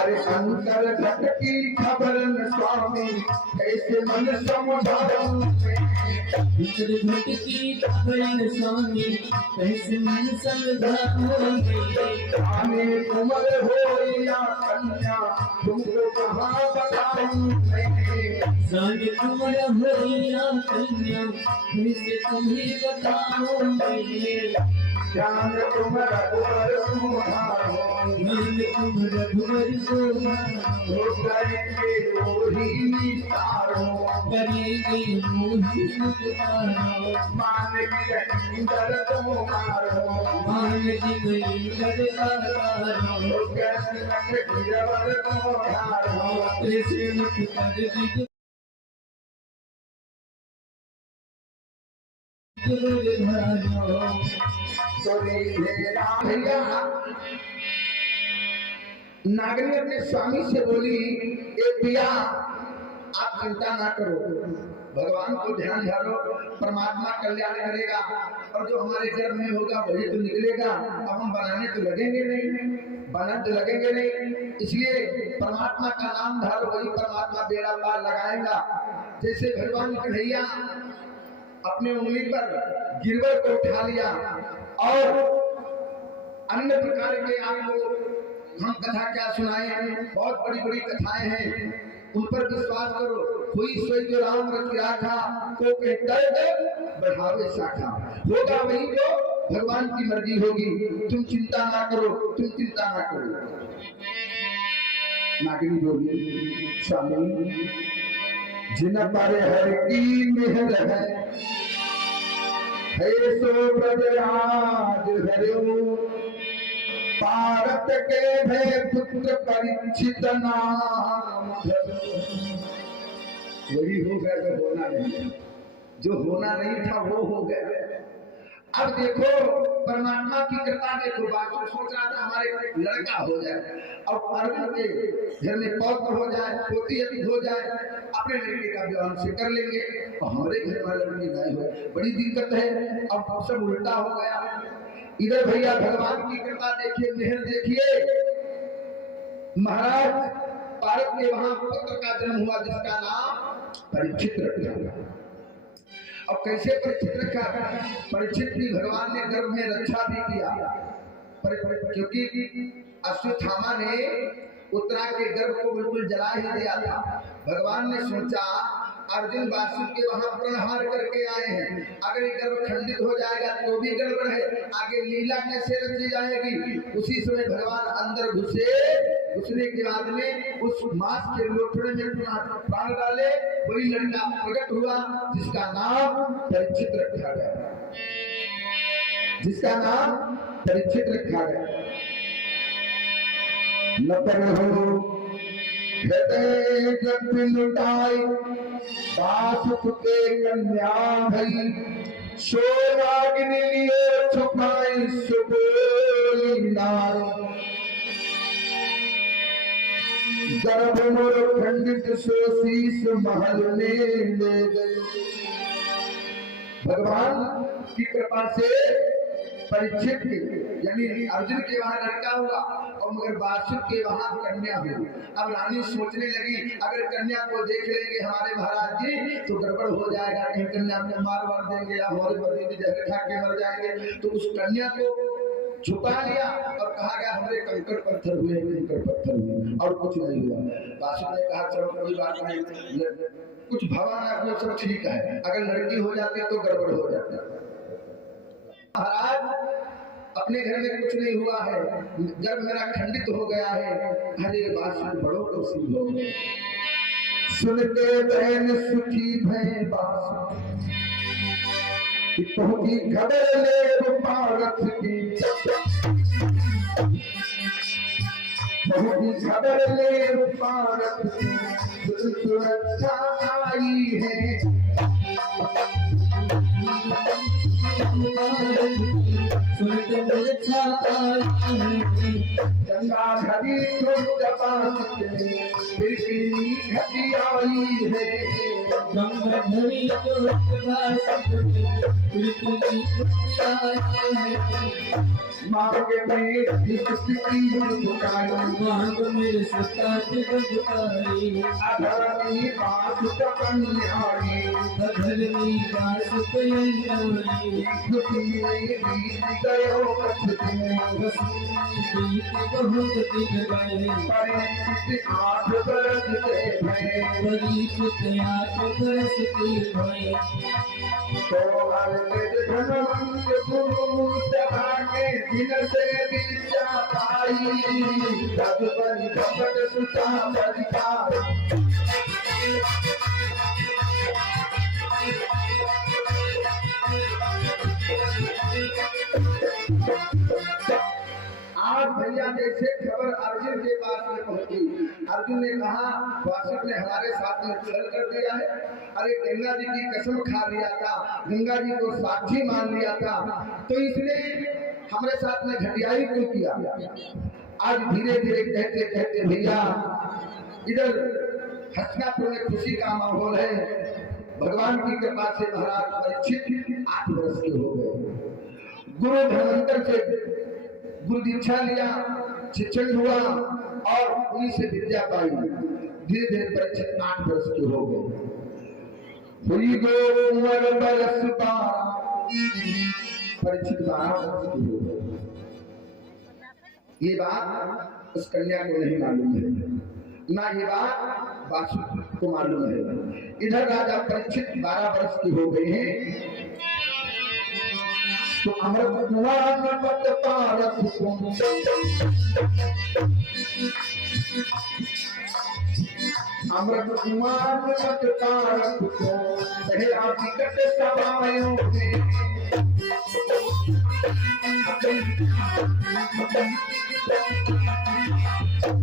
अरे अंतर घट की खबर न स्वामी कैसे मन समझाऊं अंतर घट की खबर न स्वामी कैसे मन समझाऊं आने उम्र हो या कन्या तुमको कहाँ बताऊं सारी उम्र हो या कन्या कैसे तुम्हें बताऊं जान तुम्हारा उम्र तुम्हारा उम्र हो करेंगे वही निसारो करेंगे मोही मुतारो मान की दर तुम्हारो मान जी गई दरबारो हो कैसे गिरवर तुम्हारो कैसे मत कर दी नागनी अपने स्वामी से बोली ए पिया आप चिंता ना करो भगवान को ध्यान धारो परमात्मा कल्याण करेगा और जो हमारे गर्भ में होगा वही तो निकलेगा अब हम बनाने तो लगेंगे नहीं इसलिए परमात्मा का नाम धारो वही परमात्मा बेड़ा पार लगाएगा जैसे भगवान कन्हैया अपने उंगली पर गिरवर को उठा लिया और अन्य प्रकार के आपको हम कथा क्या सुनाए हैं बहुत बड़ी बड़ी कथाएं हैं उन पर विश्वास करो हुई सोई जो राम रच राखा को बढ़ावे शाखा होगा वही तो भगवान की मर्जी होगी तुम चिंता ना करो नागिनी बोली स्वामी जिन पर हर की मेहर है सो ब्रजराज हरिओ भारत के भय पुत्र परीक्षित नाम वही हो गया जो होना नहीं था वो हो गया अब देखो परमात्मा की कृपा देखो बात सोच रहा था हमारे लड़का हो जाए और अर्जुन के घर में पौत्र हो जाए पोती हो जाए अपने लड़के का विवाह से कर लेंगे और हमारे घर में लड़की नहीं हो बड़ी दिक्कत है अब सब उल्टा हो गया इधर भैया भगवान की कृपा देखिए मेहर देखिए महाराज भारत के वहां पुत्र का जन्म हुआ जिसका नाम परीक्षित रखा और कैसे परीक्षित रखा परीक्षित की भगवान ने गर्भ में रक्षा भी किया क्योंकि अश्वत्थामा ने उत्तरा के गर्भ को बिल्कुल जला ही दिया था भगवान ने सोचा अर्जुन वासु के वहां प्रणहार करके आए हैं अगर ये गर्भ खंडित हो जाएगा तो भी गड़बड़ है आगे लीला कैसे रची जाएगी उसी समय भगवान अंदर घुसने के बाद में उस मांस के लोथड़े में प्राण डाले वही लड़का प्रकट हुआ जिसका नाम परीक्षित रखा गया न पर हो हृदय जब लुटाई बासुक के कन्या भई सोनागिनी लिए छुपाई सुबोली नारी गर्भ मोर खंडित सो शीश महल में ले गई भगवान की कृपा से परीक्षित यानी अर्जुन के वहां लड़का हुआ और मगर वासुक के वहां कन्या हुई अब रानी सोचने लगी अगर कन्या को देख लेंगे हमारे महाराज जी तो गड़बड़ हो जाएगा कहीं कन्या को मार देंगे या हमारे पति भी जहर खा के मर जाएंगे तो उस कन्या को छुपा लिया और कहा गया हमारे कंकड़ पत्थर हुए और कुछ नहीं हुआ वासुक ने कहा चलो कोई बात नहीं कुछ भगवान आपने सब ठीक है अगर लड़की हो जाती तो गड़बड़ हो जाती महाराज अपने घर में कुछ नहीं हुआ है गर्भ मेरा खंडित हो गया है हरे वासु बड़ो खुशी हो सुनते बहन सुखी भय वासु पहुंची खबर ले भारत की पहुंची खबर ले भारत की सुरक्षा आई है सुनते गंगा घड़ी तो जपान बिल्कुल घटी आई है गंगा धरी जो मांग में स्थिति बुकाई मांग मेरे सताज बुकारी अधरनी बात कन्याई धरनी बास कन्याई दुखी बीत गयो कछ बीत बहुत दिन गए परिचित 8 बरस के भय परिचित 8 बरस के भय तो हर धनवंत गुरु सभा के दिन से विद्या पाई जब बन कपट सुता परिपार आज भैया जैसे खबर अर्जुन के पास में पहुंची, अर्जुन ने कहा वासुदेव ने हमारे साथ में छल कर दिया है। अरे गंगा जी की कसम खा लिया था, गंगा जी को साक्षी मान लिया था, तो इसने हमारे साथ में घटियाई क्यों किया। आज धीरे धीरे कहते कहते भैया इधर हस्तिनापुर में खुशी का माहौल है। भगवान की कृपा से महाराज परीक्षित 8 वर्ष के हो गए। गुरु धर्मांतर से गुरु दीक्षा लिया, शिक्षण हुआ और उन्हीं से विद्या पाई। धीरे धीरे परीक्षित 8 वर्ष के हो गए। हुई गो उम्र बरस 12, परीक्षित 12 वर्ष के हो गए। ये बात उस कन्या को नहीं मालूम है, ना ये बात वासुदेव को मालूम है। इधर राजा परीक्षित 12 वर्ष के हो गए हैं, तो अमृत कुमार पत पारस अमृत कुमार पत पारस पहला विकट सवायों में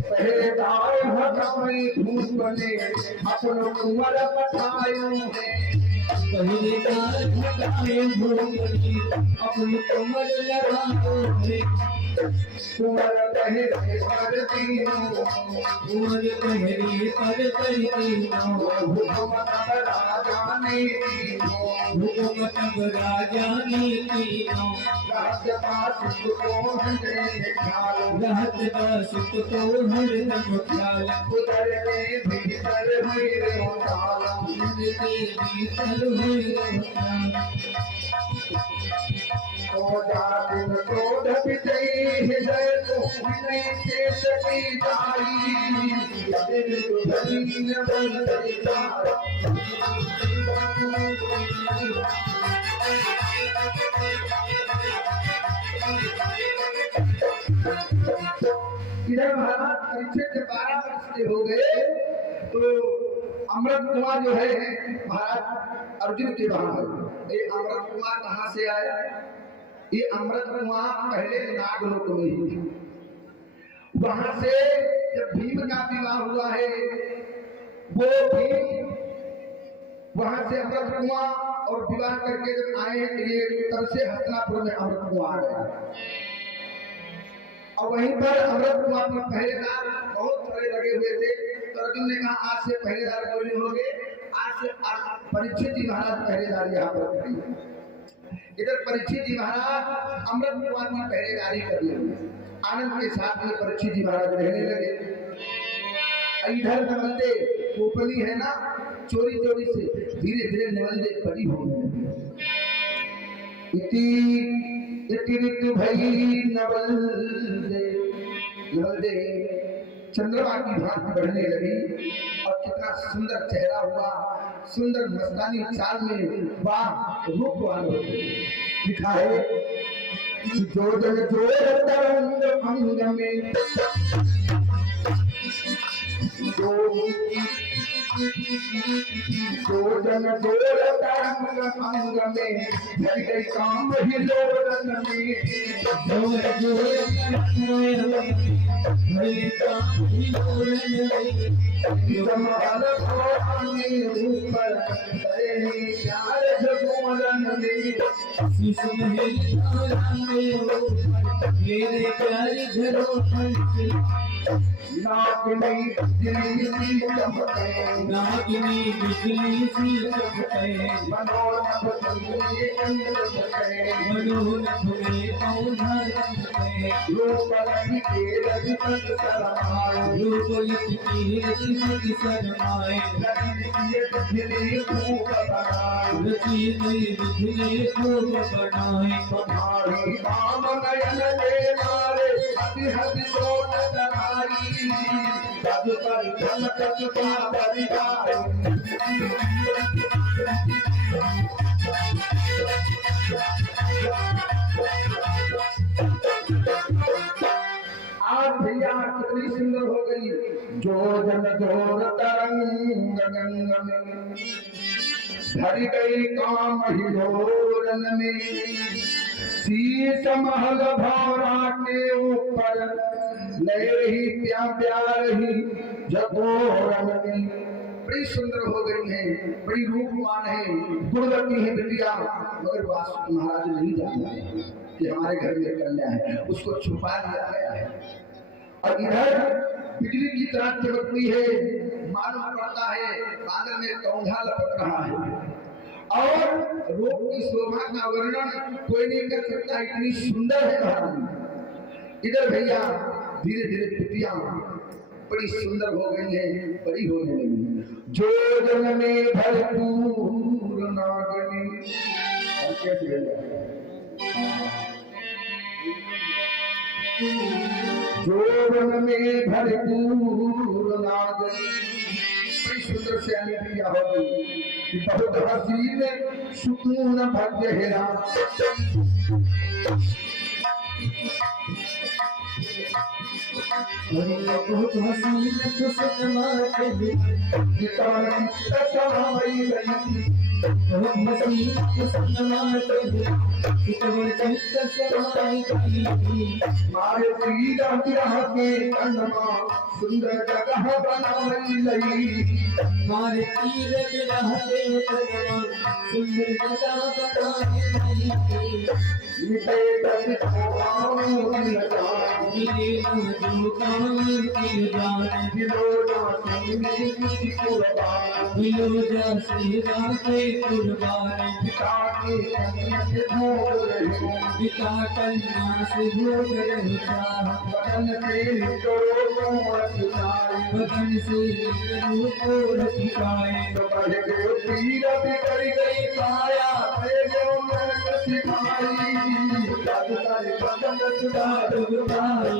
पहले दाय हटाई भूत बने अपनो कुमार पठायों में पहले दार घटाए भूमि अपनी कमर लगाओ कुमार पहले पर तीनों कुंवर पहले पर तीनों हुकूमत राजा ने हुकूमत राजा ने तीनों रहत पास को हंड्रे ख्याल रहत दास को हरदम ख्याल उधर के भीतर हुई रे ताला उनके भीतर हुए तो जातिन क्रोध विजयी हृदय को नहीं से सकी जाई दिल तो भली न बन इधर महाराज परीक्षित के 12 वर्ष के हो गए, तो अमृत कुमार जो है महाराज अर्जुन के वहां है। ये अमृत कुमार कहाँ से आया। ये अमृत कुमार पहले नागलोक में ही था। वहां से जब भीम का विवाह हुआ है, वो भीम वहां से अमृत कुमार और विवाह करके जब आए ये तब से हस्तिनापुर में अमृत कुमार गया। और वहीं पर अमृत कुमार में पहरेदार बहुत सारे लगे हुए थे। तो अर्जुन ने कहा आज से पहरेदार कोई नहीं होंगे, आज से परीक्षित जी महाराज पहरेदार यहाँ पर करेंगे। इधर परीक्षित जी महाराज अमृत कुमार की पहरेदारी कर रहे, आनंद के साथ में परीक्षित जी महाराज रहने लगे। इधर नवलदे कोपली है ना, चोरी चोरी से धीरे धीरे नवलदे बड़ी होने लगी। इति भई नवलदे नवलदे चंद्रमा की भांति बढ़ने लगी और कितना सुंदर चेहरा हुआ, सुंदर मस्तानी चाल में वाह रूप वाले लिखा है जोर जोर तरंग अंग में जो दो जन जोर तरंग अंग में भर गई काम ही लोरन में जोर जोर संभाल को ऊपर तेरे प्यार जगोरन में मेरे प्यारे घरों नागिनी बिजली चमके नागिनी बिजली सी चमके मनोरथ संगे चंद्र चमके मनोरथ में पौधा चमके रूप लगी के रजत शरमाए रूप लिखी रचि शरमाए बिजली खूब बनाए रचि गई बिजली खूब बनाए तुम्हारी काम नयन के मारे हति हति सोच कराई जब पर झलकत परिवार आज भैया कितनी सुंदर हो गई जो जन जोर तरंग गंग में भर गई काम हिलोरन में शीश महल भौरा के ऊपर ले रही प्यार ही जगोरन में बड़ी सुंदर हो गई है बड़ी रूपवान है गुणवती है बिटिया मगर वासु महाराज नहीं जानते कि हमारे घर में कन्या है उसको छुपा दिया गया है और इधर बिजली की तरह चमकती है मालूम पड़ता है बादल में कौंधा लपक रहा है और रूप की शोभा का वर्णन कोई नहीं कर सकता इतनी सुंदर है कहानी इधर भैया धीरे धीरे बिटिया बड़ी सुंदर हो गई है बड़ी होने लगी जो जन में भरपूर नागनी और कैसे जोवन में भरपूर नागनी बड़ी सुंदर से बिटिया हो गई बहुत हसीन सुकून भव्य हेरा बहुत हसीन खुशनुमा चली जितान तकवाई गई बहुत हसीन खुशनुमा चली कितने चित्त समाई गई मारे पीड़ा विरह के कन्नमा सुंदर जगह बनाई लई मारे तीर विरह के कन्नमा सुंदर जगह बनाई गई मिटे तक मिले जो काम की जान दिलोना संगी की कुर्बान मिलो जैसे राते कुर्बान पिता के कन्या से भोग रही पिता कन्या से भोग रहता बदन से निकलो बदन से निकलो को रखिकाए तो बढ़ गयो पीर बिगड़ गई काया थे जो नरक सिखाई जादू तारे बदन सुधार सुधार